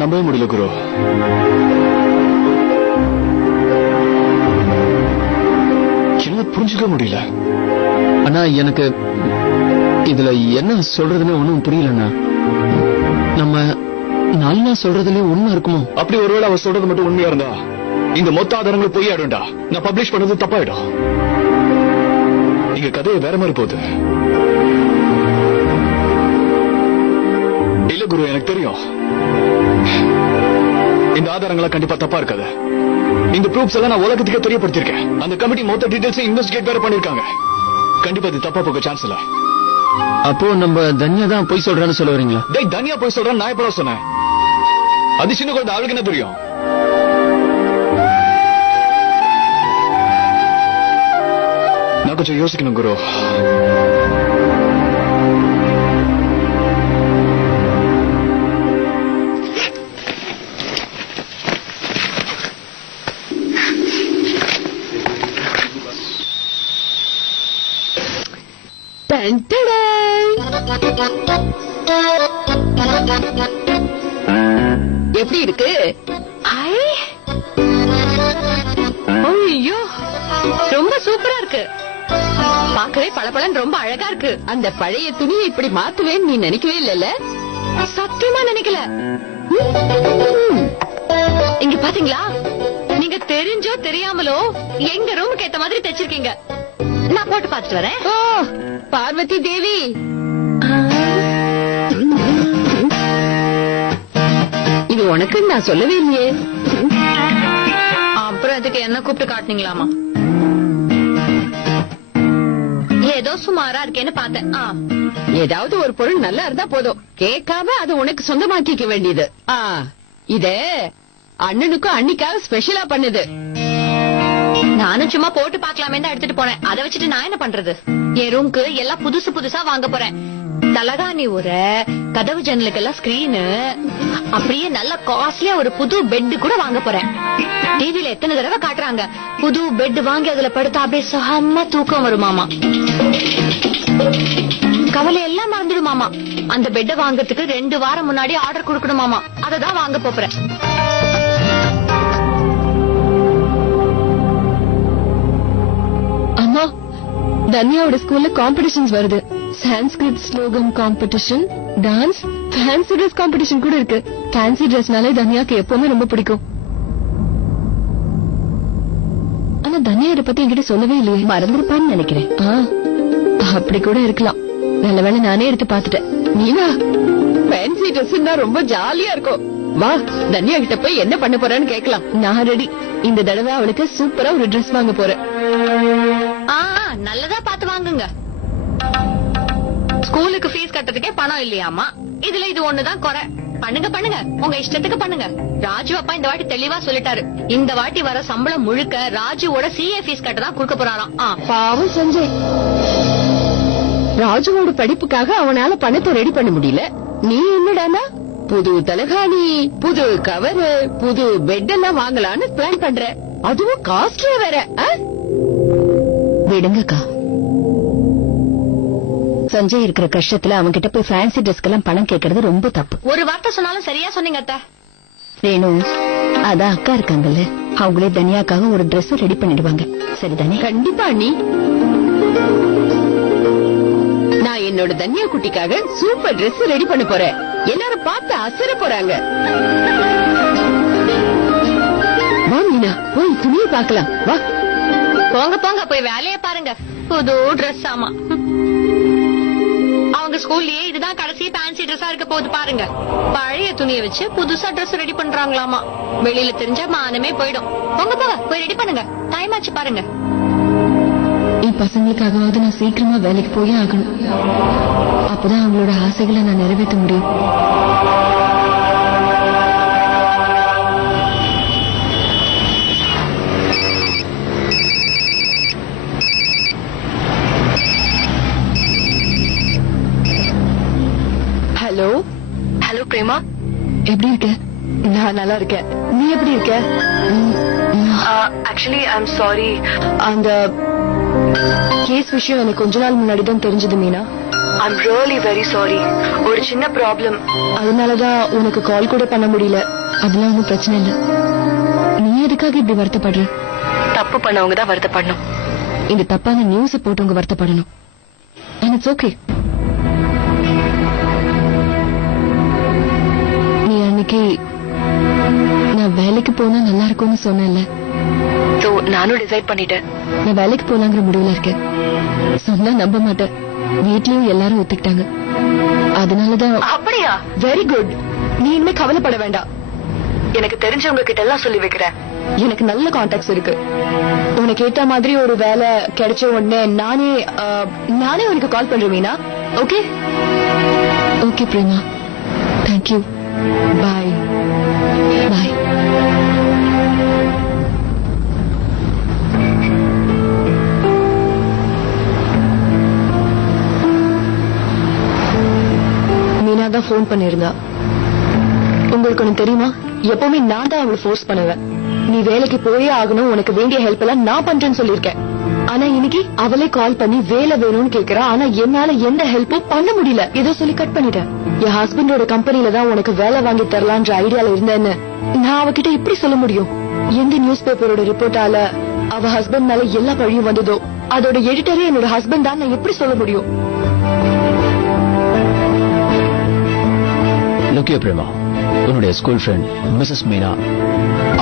நம்பவே முடியல குரு. என்ன புரிஞ்சுக்க முடியல. அண்ணா எனக்கு இதுல என்ன சொல்றதுன்னு ஒண்ணும் புரியலண்ணா. நம்ம நல்லா சொல்றதுல உண்மை இருக்குமோ? அப்படி ஒருவேளை அவ சொல்றது மட்டும் உண்மையா இருந்தா இந்த மொத்த ஆதாரங்களும் பொய் ஆயிடும்டா. நான் பப்ளிஷ் பண்ணது தப்பாயிடும். நீங்க கதையை வேற மாதிரி போகுது. இல்ல குரு, எனக்கு தெரியும் இந்த ஆதாரங்களா கண்டிப்பா தப்பா இருக்காது. இந்த ப்ரூஃப்ஸ் எல்லாம் நான் உலகத்துக்கே தெரியப்படுத்திருக்கேன். அந்த கமிட்டி மொத்த டீடைல்ஸ் இன்வெஸ்டிகேட் வேற பண்ணிருக்காங்க. கண்டிப்பா இது தப்பா போக சான்ஸ் இல்ல. அப்போ நம்ம தன்யா தான் போய் சொல்றான்னு சொல்ல வரீங்களா? டேய், தன்யா போய் சொல்றான்னு நான் எப்ப சொன்னேன்? அது சின்ன குழந்தை, அவளுக்கு என்ன தெரியும்? நான் கொஞ்சம் யோசிக்கணும் குரு. எப்படி இருக்கு? ஐயோ, ரொம்ப சூப்பரா இருக்கு. பார்க்கவே பளபளன்னு ரொம்ப அழகா இருக்கு. அந்த பழைய துணியை இப்படி மாத்துவேன்னு நீ நினைக்கவே இல்லைல்ல? சத்தியமா நினைக்கல. இங்க பாத்தீங்களா, நீங்க தெரிஞ்சோ தெரியாமலோ எங்க ரூமுக்கு ஏத்த மாதிரி தைச்சிருக்கீங்க. நான் போட்டு பாத்துட்டு வரேன். ஓ பார்வதி தேவி, இது உனக்கு நான் சொல்லவே இல்லையே. அப்புறம் அதுக்கு என்ன கூப்பிட்டு காட்டுனீங்களாமா? ஏதோ சுமாரா இருக்கேன்னு பார்த்தேன். ஏதாவது ஒரு பொருள் நல்லா இருந்தா போதும், கேட்காம அது உனக்கு சொந்தமாக்கிக்க வேண்டியது. இத அண்ணனுக்கும் அன்னிக்காக ஸ்பெஷலா பண்ணுது. நானும் சும்மா போட்டு பாக்கலாமே தான் எடுத்துட்டு போனேன். அதை வச்சுட்டு நான் என்ன பண்றது? என் ரூம்க்கு எல்லாம் புதுசு புதுசா வாங்க போறேன். தலகாணி உரை, கதவு ஜன்னலுக்கெல்லாம் ஸ்கிரீனு, அப்படியே நல்ல காஸ்ட்லியா ஒரு புது பெட் கூட வாங்க போறேன். டிவில எத்தனை தடவை காட்டுறாங்க, புது பெட் வாங்கி அதுல படுத்தா அப்படியே சுகமா தூக்கம் வருமாமா. கவலை எல்லாம் மறந்துடுமாமா. அந்த பெட்டை வாங்கறதுக்கு 2 வாரம் முன்னாடி ஆர்டர் கொடுக்கணுமாமா. அததான் வாங்க போறேன். அம்மா, தன்யாவோட ஸ்கூல்ல காம்படிஷன்ஸ் வருது. சான்ஸ்கிரிட் ஸ்லோகம் competition, dance, fancy dress competition கூட இருக்கு. ஃபேன்சி ட்ரெஸ்னாலே தன்யாக்கு எப்பவுமே ரொம்ப பிடிக்கும். ஆனா தன்யா இத பத்தி என்கிட்ட சொல்லவே இல்லையே. மறந்துருப்பான்னு நினைக்கிறேன். அப்படி கூட இருக்கலாம். நல்ல வேளை நானே எடுத்து பாத்துட்டேன். நீனா ஃபேன்சி ட்ரெஸ்னா ரொம்ப ஜாலியா இருக்கும். வா, தன்யா கிட்ட போய் என்ன பண்ண போறான்னு கேட்கலாம். நான் ரெடி. இந்த தடவை அவளுக்கு சூப்பரா ஒரு ட்ரெஸ் வாங்க போறேன். நல்லதா பாத்து வாங்குங்க. ஸ்கூலுக்கு ஃபீஸ் கட்டுறதுக்கே பணம் இல்லையாமா. இதுல இது ஒண்ணுதான் குறை. பண்ணுங்க பண்ணுங்க, உங்க இஷ்டத்துக்கு பண்ணுங்க. ராஜு அப்பா இந்த வாட்டி தெளிவா சொல்லிட்டாரு. இந்த வாட்டி வர சம்பளம் முழுக்க ராஜுவோட சிஏ ஃபீஸ் கட்ட தான் கொடுக்க போறாராம். பாவம் சஞ்சய், ராஜுவோட படிப்புக்காக அவனால பணத்தை ரெடி பண்ண முடியல. நீ என்னடானா புது தலகாணி, புது கவரு, புது பெட் எல்லாம் வாங்கலான்னு பிளான் பண்ற. அதுவும் காஸ்ட்லியா வேற. விடுங்கக்கா. சஞ்சய் இருக்கிற கஷ்டத்துல அவங்க கிட்ட போய் ஃபேன்சி ட்ரெஸ்க்கெல்லாம் பணம் கேட்கறது ரொம்ப தப்பு. ஒரு வார்த்தை சொன்னாலும் சரியா சொன்னீங்க அத்தை. ரேணு, அதான் அக்கா இருக்காங்கல்ல, அவங்களே தனியாக்காக ஒரு ட்ரெஸ் ரெடி பண்ணிடுவாங்க. சரிதானே? கண்டிப்பா நீ. நான் என்னோட தன்யா குட்டிக்காக சூப்பர் ட்ரெஸ் ரெடி பண்ண போறேன். எல்லாரும் பார்த்து அசர போறாங்க. வா மீனா, போய் துணியை பார்க்கலாம். வா போங்க போங்க, போய் வேலைய பாருங்க. புது ட்ரெஸ். ஆமா, அவங்க ஸ்கூல்லயே இதுதான் கடைசி ஃபேன்சி ட்ரெஸ்ஸா இருக்க போகுது பாருங்க. பழைய துணியை வச்சு புதுசா ட்ரெஸ் ரெடி பண்றாங்களாமா. வெளியில தெரிஞ்சா மானமே போயிடும். போங்க போங்க, போய் ரெடி பண்ணுங்க. டைம் ஆச்சு பாருங்க. என் பசங்களுக்காகவாவது நான் சீக்கிரமா வேலைக்கு போயே ஆகணும். அப்பதான் அவங்களோட ஆசைகளை நான் நிறைவேற்ற முடியும். பிரேமா, எப்படி இருக்க? நான் நல்லா இருக்கேன். நீ எப்படி இருக்க? Actually I am sorry. அந்த கேஸ் விஷயம் எனக்கு கொஞ்ச நாள் முன்னாடி தான் தெரிஞ்சது Meena. I am really very sorry. ஒரு சின்ன ப்ராப்ளம், அதனாலதான் உனக்கு கால் கூட பண்ண முடியல. அதெல்லாம் ஒன்றும் பிரச்சனை இல்லை. நீ எதுக்காக இப்படி வருத்தப்படுற? தப்பு பண்ணவங்க தான் வருத்தப்படணும். இந்த தப்பான நியூஸ் போட்டவங்க வருத்தப்படணும். And it's okay. நீ அன்னைக்கு நான் வேலைக்கு போனா நல்லா இருக்கும்னு சொன்னேன்ல, நானும் டிசைட் பண்ணிட்டேன். நான் வேலைக்கு போலாங்கிற முடிவுல இருக்கேன். சொன்னா நம்ப மாட்டேன். வீட்லயும் எல்லாரும் ஒத்துக்கிட்டாங்க. அதனாலதான். அப்படியா? Very good. நீ இனிமே கவலைப்பட வேண்டாம். எனக்கு தெரிஞ்சவங்க கிட்ட எல்லாம் சொல்லி வைக்கிறேன். எனக்கு நல்ல கான்டாக்ட்ஸ் இருக்கு. உனக்கு ஏத்த மாதிரி ஒரு வேலை கிடைச்ச உடனே நானே உனக்கு கால் பண்றேன் Meena. Okay? Okay Prema. Thank you. Bye. Bye. Meena தான் போன் பண்ணிருந்தா. உங்களுக்கு ஒண்ணு தெரியுமா, எப்பவுமே நான் தான் அவளை ஃபோர்ஸ் பண்ணுவேன். நீ வேலைக்கு போயே ஆகணும், உனக்கு வேண்டிய ஹெல்ப் எல்லாம் நான் பண்றேன்னு சொல்லிருக்கேன். ஆனா இன்னைக்கு அவளே கால் பண்ணி வேலை வேணும்னு கேக்குறா. ஆனா என்னால எந்த ஹெல்ப்பும் பண்ண முடியல. ஏதோ சொல்லி கட் பண்ணிட்டேன். என் ஹஸ்பண்டோட கம்பெனில தான் உனக்கு வேலை வாங்கி தரலான்ற ஐடியால இருந்தேன்னு நான் அவகிட்ட எப்படி சொல்ல முடியும்? எந்த நியூஸ் பேப்பரோட ரிப்போர்ட்டால அவ ஹஸ்பண்ட் மேல எல்லா பழியும் வந்ததோ அதோட எடிட்டரே என்னோட ஹஸ்பண்ட் தான் நான் எப்படி சொல்ல முடியும்? லுக்கிய பிரேமா, உன்னுடைய ஸ்கூல் ஃப்ரெண்ட் மிஸ்ஸஸ் மீனா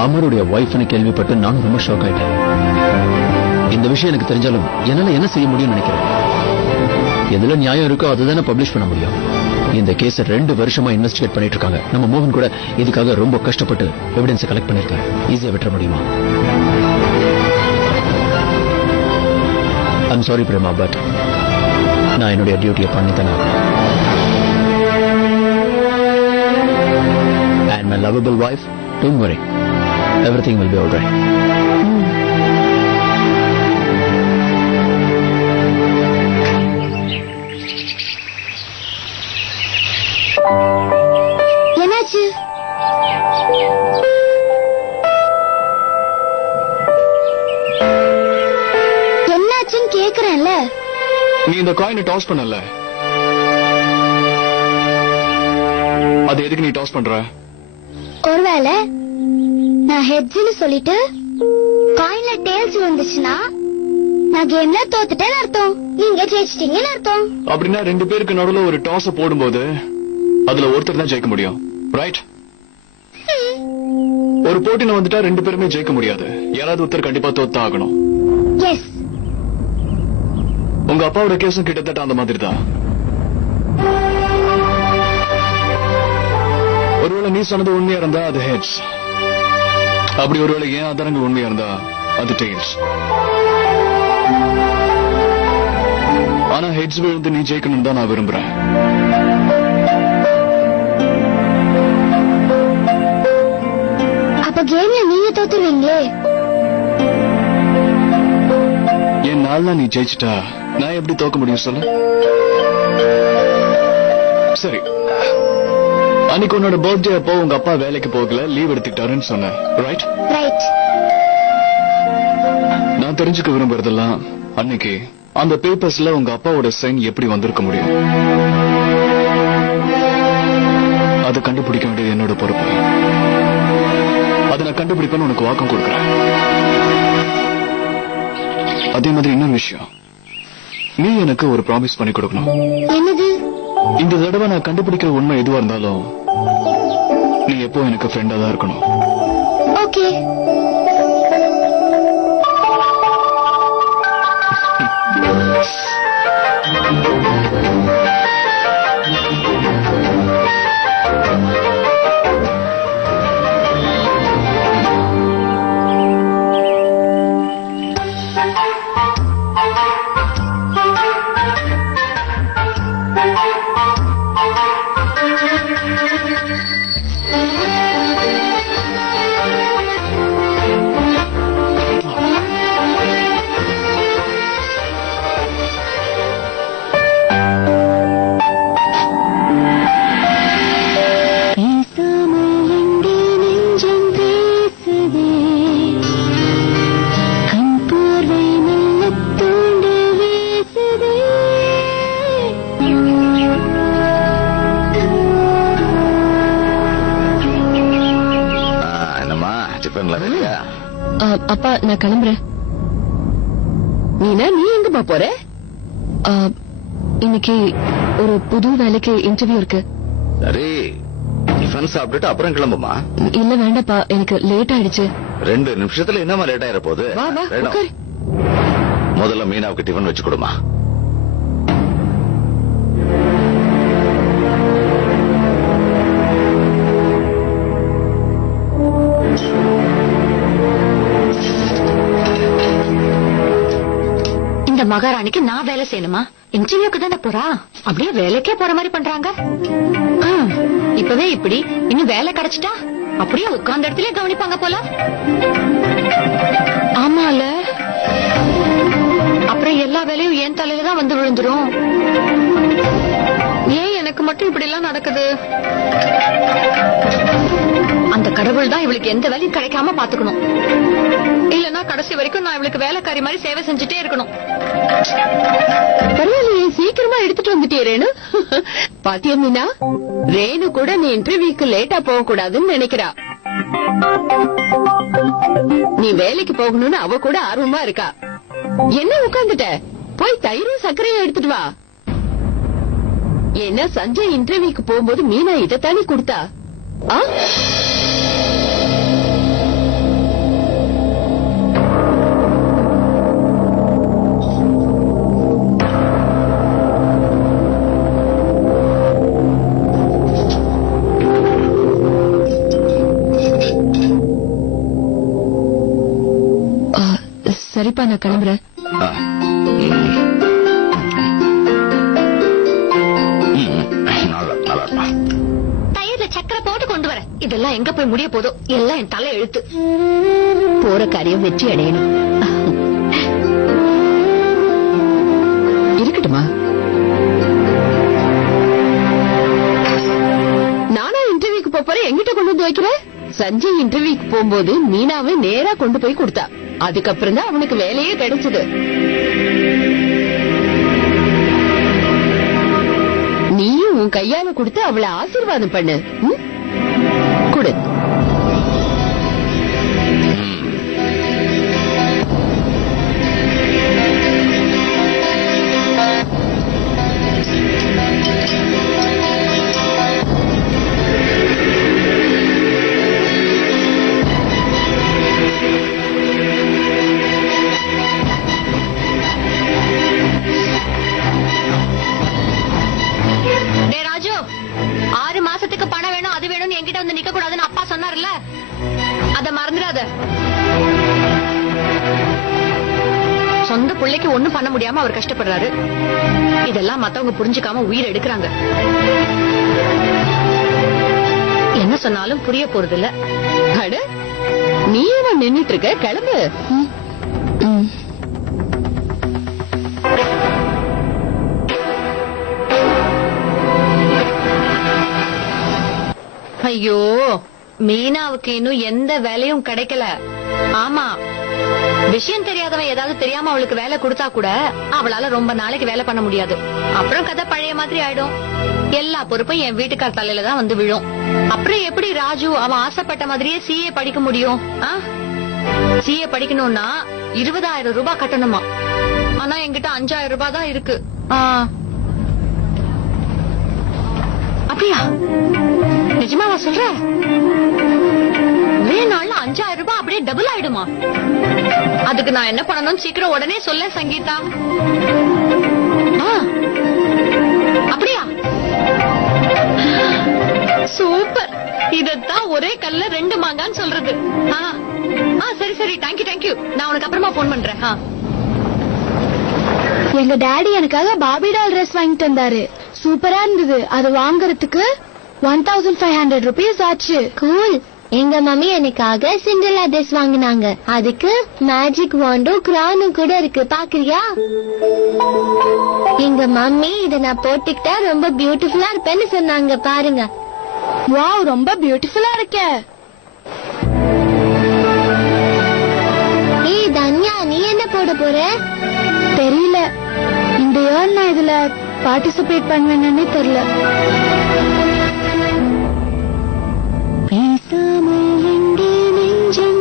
அமருடைய ஒய்ஃப்னு கேள்விப்பட்டு நானும் ரொம்ப ஷாக் ஆயிட்டேன். இந்த விஷயம் எனக்கு தெரிஞ்சாலும் என்னால என்ன செய்ய முடியும்னு நினைக்கிறேன். எதுல நியாயம் இருக்கோ அதுதானே பப்ளிஷ் பண்ண முடியும். இந்த கேஸ 2 வருஷமா இன்வெஸ்டிகேட் பண்ணிட்டு இருக்காங்க. நம்ம மோகன் கூட இதுக்காக ரொம்ப கஷ்டப்பட்டு எவிடன்ஸ் கலெக்ட் பண்ணிருக்காரு. ஈஸியா விட்டுற முடியுமா? ஐம் சாரி பிரேமா, பட் நான் என்னுடைய டியூட்டியை பண்ணித்தானே. And my lovable wife, don't worry. Everything will be all right. என்னாச்சு? என்னாச்சுன்னு கேக்குறேன்ல. நீ இந்த காயினை டாஸ் பண்ணல, அது எதுக்கு நீ டாஸ் பண்ற? ஒருவேளை நான் ஹெட்ஸ்னு சொல்லிட்டு காயின்ல டேல்ஸ் வந்துச்சுன்னா நான் கேம்ல தோத்துட்டேன்னு அர்த்தம். நீங்க ஜெயிச்சிட்டீங்கன்னு அர்த்தம். அப்படின்னா 2 பேருக்கு நடுவுல ஒரு டாஸ் போடும்போது அதுல ஒருத்தர் தான் ஜெயிக்க முடியும், ரைட்? ஒரு போட்டியில வந்துட்டா 2 பேருமே ஜெயிக்க முடியாது. யாராவது ஒருத்தர் கண்டிப்பா தோத்தா ஆகணும். எஸ். உங்க அப்பாவோட கேஸும் கிட்டத்தட்ட அந்த மாதிரி தான். ஒருவேளை நீ சொன்னது உண்மையா இருந்தா அது ஹெட்ஸ். அப்படி ஒருவேளை ஏன் ஆதாரங்கள் உண்மையா இருந்தா அது டெய்ல்ஸ். ஆனா ஹெட்ஸ் விழுந்து நீ ஜெயிக்கணும் தான் நான் விரும்புறேன். அப்ப கேம்ல நீங்க தோத்துருவீங்களே. என் நாள்ல நீ ஜெயிச்சிட்டா நான் எப்படி தோக்க முடியும் சொல்லு? சரி, அன்னைக்கு உன்னோட பர்த்டே அப்போ உங்க அப்பா வேலைக்கு போகல, லீவ் எடுத்துக்கிட்டாருன்னு சொன்ன, ரைட்? ரைட். நான் தெரிஞ்சுக்க விரும்புறதெல்லாம் அன்னைக்கு அந்த பேப்பர்ஸ்ல உங்க அப்பாவோட சைன் எப்படி வந்திருக்க முடியும்? அதை கண்டுபிடிக்க வேண்டியது என்னோட பொறுப்பு. அதை நான் கண்டுபிடிப்பேன்னு உனக்கு வாக்கம் கொடுக்குறேன். அதே மாதிரி இன்னொரு விஷயம், நீ எனக்கு ஒரு ப்ராமிஸ் பண்ணி கொடுக்கணும். என்னது? இந்த தடவை நான் கண்டுபிடிக்கிற உண்மை எதுவா இருந்தாலும் நீ எப்போ எனக்கு ஃப்ரெண்டா தான் இருக்கணும். ஓகே. போறீங்களா வெளியா? அப்பா நான் கிளம்புறேன். மீனா, நீ எங்கப்பா போற? இன்னைக்கு ஒரு புது வேலைக்கு இன்டர்வியூ இருக்கு. சரி, டிஃபன் சாப்பிட்டுட்டு அப்புறம் கிளம்புமா? இல்ல வேண்டாப்பா, எனக்கு லேட் ஆயிடுச்சு. 2 நிமிஷத்துல என்னமா லேட் ஆயிர போகுது? வா வா வேணும். உட்காரு. முதல்ல மீனாவுக்கு டிஃபன் வச்சு கொடுமா. இந்த மகாராணிக்கு நான் வேலை செய்யணுமா? இன்டர்வியூக்கு தானே போறா, அப்படியே வேலைக்கே போற மாதிரி பண்றாங்க. இப்பவே இப்படி, இன்னும் வேலை கிடைச்சிட்டா அப்படியே உட்கார்ந்த இடத்துல கவனிப்பாங்க போல. ஆமால, அப்புறம் எல்லா வேலையும் என் தலையில தான் வந்து விழுந்துரும். ஏன் எனக்கு மட்டும் இப்படி எல்லாம் நடக்குது? அந்த கடவுள் தான் இவளுக்கு எந்த வேலையும் கிடைக்காம பாத்துக்கணும். இல்லன்னா கடைசி வரைக்கும் நான் இவளுக்கு வேலைக்காரி மாதிரி சேவை செஞ்சுட்டே இருக்கணும். பரவாயில்லையே, சீக்கிரமா எடுத்துட்டு வந்துட்டே ரேணு. பாத்தியா மீனா, ரேணு கூட நீ இன்டர்வியூக்கு லேட்டா போக கூடாதுன்னு நினைக்கிறா. நீ வேலைக்கு போகணும்னு அவ கூட ஆர்வமா இருக்கா. என்ன உட்கார்ந்துட்ட, போய் தயிரும் சர்க்கரையும் எடுத்துட்டு வா. ஏன்னா சஞ்சய் இன்டர்வியூக்கு போகும்போது மீனா இதைத்தானே கொடுத்தா. சரிப்பா, நான் கிளம்புறேன். தயிர்ல சக்கரை போட்டு கொண்டு வர. இதெல்லாம் எங்க போய் முடிய போதோ, எல்லாம் என் தலை எழுத்து. போற காரியம் வெற்றி அடையணும். இருக்கட்டுமா? நானா இன்டர்வியூக்கு போறேன், எங்கிட்ட கொண்டு வந்து வைக்கிறேன். சஞ்சய் இன்டர்வியூக்கு போகும்போது மீனாவை நேரா கொண்டு போய் கொடுத்தா. அதுக்கப்புறம் தான் அவனுக்கு வேலையே கிடைச்சது. நீயும் உன் கையால கொடுத்து அவளை ஆசீர்வாதம் பண்ணு. கொடு. ராஜு, 6 மாசத்துக்கு பணம் வேணும், அது வேணும், என்கிட்ட வந்து நிக்க கூடாதுன்னு அப்பா சொன்னார்ல, அத மறந்துடாத. சொந்த பிள்ளைக்கு ஒண்ணும் பண்ண முடியாம அவர் கஷ்டப்படுறாரு. இதெல்லாம் மத்தவங்க புரிஞ்சுக்காம உயிர் எடுக்கிறாங்க. என்ன சொன்னாலும் புரிய போறது இல்ல. அட, நீயே நின்னுட்டு இருக்க, கிளம்பு. ஐயோ, மீனாவுக்கு இன்னும் எந்த வேலையும் கிடைக்கல. ஆமா, விஷயம் தெரியாதவன் ஏதாவது தெரியாம அவளுக்கு வேலை கொடுத்தா கூட அவளால ரொம்ப நாளைக்கு வேலை பண்ண முடியாது. அப்புறம் கதை பழைய மாதிரி ஆயிடும். எல்லா பொறுப்பும் என் வீட்டுக்கார் தலையில தான் வந்து விழும். அப்புறம் எப்படி ராஜு அவன் ஆசைப்பட்ட மாதிரியே CA படிக்க முடியும்? CA படிக்கணும்னா 20,000 ரூபாய் கட்டணுமா? ஆனா என்கிட்ட 5,000 ரூபாய் தான் இருக்கு. அப்படியா? நிஜமாவா சொல்ற? ஒரே நாள்ல 5,000 ரூபாய் அப்படியே டபுள் ஆயிடுமா? அதுக்கு நான் என்ன பண்ணணும், சீக்கிரம் உடனே சொல்ல சங்கீதா. அப்படியா? சூப்பர். இதத்தான் ஒரே கல்ல 2 மாங்கான்னு சொல்றது. சரி சரி, தேங்க்யூ. நான் உனக்கு அப்புறமா போன் பண்றேன். எங்க டாடி எனக்காக பாபி டால் ட்ரெஸ் வாங்கிட்டு வந்தாரு. சூப்பரா இருந்தது. அது வாங்குறதுக்கு 1500 rupees ஆச்சு. கூல். எங்க மம்மி எனக்காக சிண்டர்லா ட்ரெஸ் வாங்கினாங்க. அதுக்கு மேஜிக் வாண்டும் கிரவுனும் கூட இருக்கு, பாக்குறியா? எங்க மம்மி இத நான் போட்டுக்கிட்டா ரொம்ப பியூட்டிஃபுல்லா இருப்பேன்னு சொன்னாங்க, பாருங்க. வாவ், ரொம்ப பியூட்டிஃபுல்லா இருக்க. ஏய் தன்யா, நீ என்ன போட போற? தெரியல, இந்த இயர் நான் இதுல பார்ட்டிசிபேட் பண்ணுவேன்னு தெரியல. பேசாமல் எங்கே நெஞ்சம்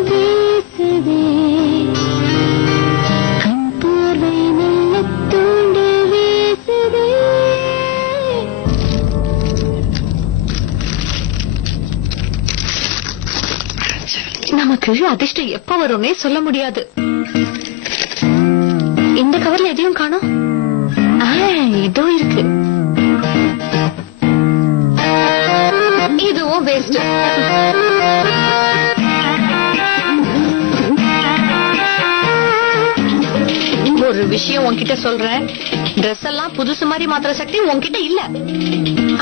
நமக்கு அதிர்ஷ்டம் எப்ப வரும்னே சொல்ல முடியாது. இந்த கவர்ல எதையும் காணோம். இதோ இருக்கு. இதுவும் வேஸ்ட். ஒரு விஷயம் உன்கிட்ட சொல்றேன், ட்ரெஸ் எல்லாம் புதுசு மாதிரி மாத்திர சக்தி உன்கிட்ட இல்ல.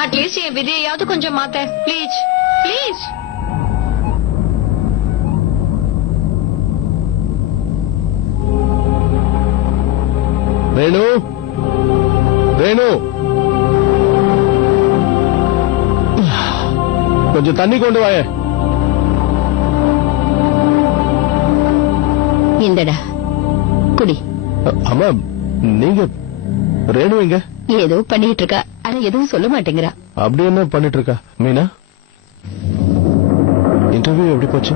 அட்லீஸ்ட் என் விதையாவது கொஞ்சம் மாத்த ப்ளீஸ் ப்ளீஸ். வேணு வேணு, கொஞ்சம் தண்ணி கொண்டு வாய. இந்தடா குடி. அம்மா நீங்க ரேணு எங்க? ஏதோ பண்ணிட்டு இருக்கா, ஆனா எதுவும் சொல்ல மாட்டேங்கிறா. அப்படி என்ன பண்ணிட்டு இருக்கா? மீனா, இன்டர்வியூ எப்படி போச்சு?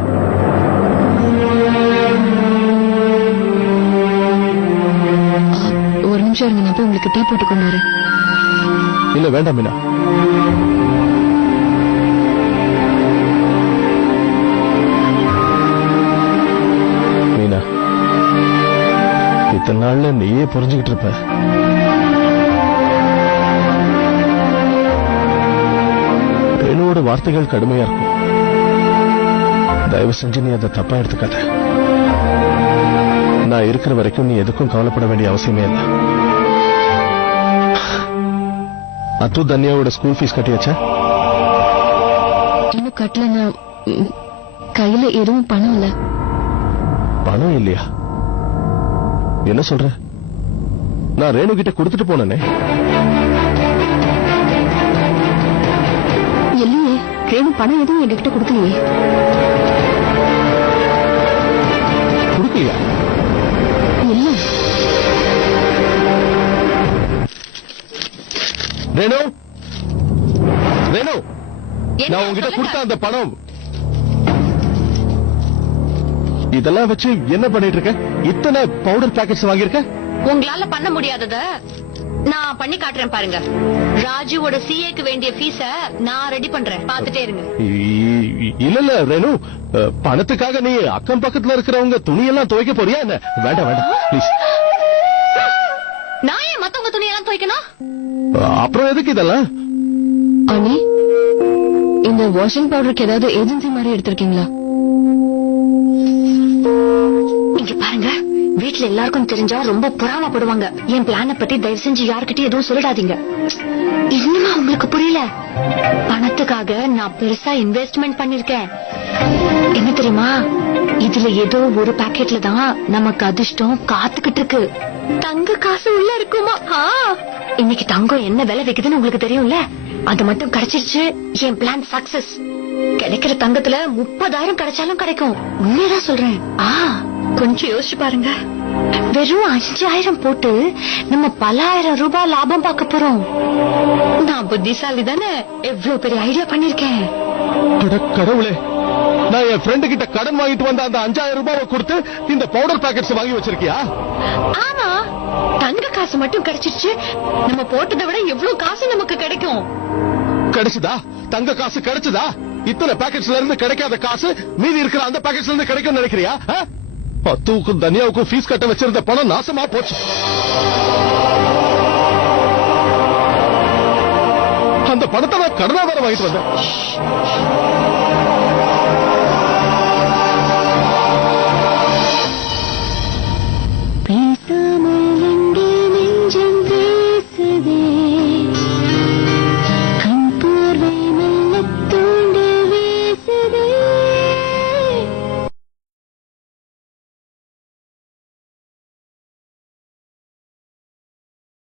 ஒரு நிமிஷம் இருங்க, நான் போய் உங்களுக்கு டீ போட்டு கொண்டு வரேன். இல்ல வேண்டாம் மீனா. மீனா, இத்தனை நாள்ல நீயே புரிஞ்சுக்கிட்டு இருப்ப. என்னோட வார்த்தைகள் கடுமையா இருக்கும். தயவு செஞ்சு நீ அதை தப்பா எடுத்துக்காத. நான் இருக்கிற வரைக்கும் நீ எதுக்கும் கவலைப்பட வேண்டிய அவசியமே இல்லை. அத்து தன்யாவோட ஸ்கூல் ஃபீஸ் கட்டியாச்சா? இன்னும் கட்டல. நான் கையில எதுவும் பணம் இல்ல. பணம் இல்லையா? என்ன சொல்ற? நான் ரேணு கிட்ட கொடுத்துட்டு போனேனே. இல்லையே, ரேணு பணம் எதுவும் எங்ககிட்ட கொடுக்கலையே. கொடுக்கலையா? இல்ல. ரேணு, ரேணு, நான் உங்ககிட்ட கொடுத்த அந்த பணம், இதெல்லாம் வச்சு என்ன பண்ணிட்டு இருக்க? இத்தனை பவுடர் பாக்கெட்ஸ் வாங்கியிருக்க? உங்களால பண்ண முடியாதத நான் பண்ணி காட்டுறேன் பாருங்க. ராஜுவோட சிஏக்கு வேண்டிய ஃபீஸ நான் ரெடி பண்றேன், பாத்துட்டே இருங்க. இல்ல இல்ல ரேணு, பணத்துக்காக நீ அக்கம் பக்கத்துல இருக்கிறவங்க துணியெல்லாம் துவைக்க போறியா என்ன? வேண்டாம் வேண்டாம் ப்ளீஸ். நான் ஏன் மத்தவங்க துணியெல்லாம் துவைக்கணும்? அப்புறம் எதுக்கு இதெல்லாம்? அண்ணி, இந்த வாஷிங் பவுடருக்கு ஏதாவது ஏஜென்சி மாதிரி எடுத்திருக்கீங்களா? இங்க பாருங்க, வீட்டுல எல்லாருக்கும் தெரிஞ்சா ரொம்ப பொறாமப்படுவாங்க. என் பிளான பத்தி தயவு செஞ்சு யாருக்கிட்டையும் எதுவும் சொல்லிடாதீங்க. இன்னுமா உங்களுக்கு புரியல? பணத்துக்காக நான் பெருசா இன்வெஸ்ட்மெண்ட் பண்ணிருக்கேன். என்ன தெரியுமா, இதுல ஏதோ ஒரு பாக்கெட்ல தான் நமக்கு அதிர்ஷ்டம் காத்துக்கிட்டு இருக்கு. தங்க காசு உள்ள இருக்குமா? இன்னைக்கு தங்கம் என்ன விலை வைக்குதுன்னு உங்களுக்கு தெரியும்ல. அது மட்டும் கிடைச்சிருச்சு, என் பிளான் சக்சஸ். கிடைக்கிற தங்கத்துல 30,000 கிடைச்சாலும் கிடைக்கும். உண்மையதான் சொல்றேன். கொஞ்சம் யோசிச்சு பாருங்க. வெறும் 5,000 போட்டு நம்ம பல ஆயிரம் ரூபாய் லாபம் பார்க்க போறோம். நான் புத்திசாலி தானே, எவ்வளவு பெரிய ஐடியா பண்ணிருக்கேன். கடவுளே, நான் என் ஃப்ரெண்டு கிட்ட கடன் வாங்கிட்டு வந்த அந்த 5,000 ரூபாவை கொடுத்து இந்த பவுடர் பாக்கெட்ஸ் வாங்கி வச்சிருக்கியா? ஆமா, தங்க காசு மட்டும் கிடைச்சிருச்சு. நம்ம போட்டதை விட எவ்வளவு காசு நமக்கு கிடைக்கும். கிடைச்சதா? தங்க காசு கிடைச்சதா? இத்தனை பாக்கெட்ஸ்ல இருந்து கிடைக்காத காசு மீதி இருக்கிற அந்த பாக்கெட்ஸ்ல இருந்து கிடைக்கும் நினைக்கிறியா? அத்துவுக்கும் தனியாவுக்கும் ஃபீஸ் கட்ட வச்சிருந்த பணம் நாசமா போச்சு. அந்த பணத்தை நான் கடனா வேற வாங்கிட்டு வந்தேன்.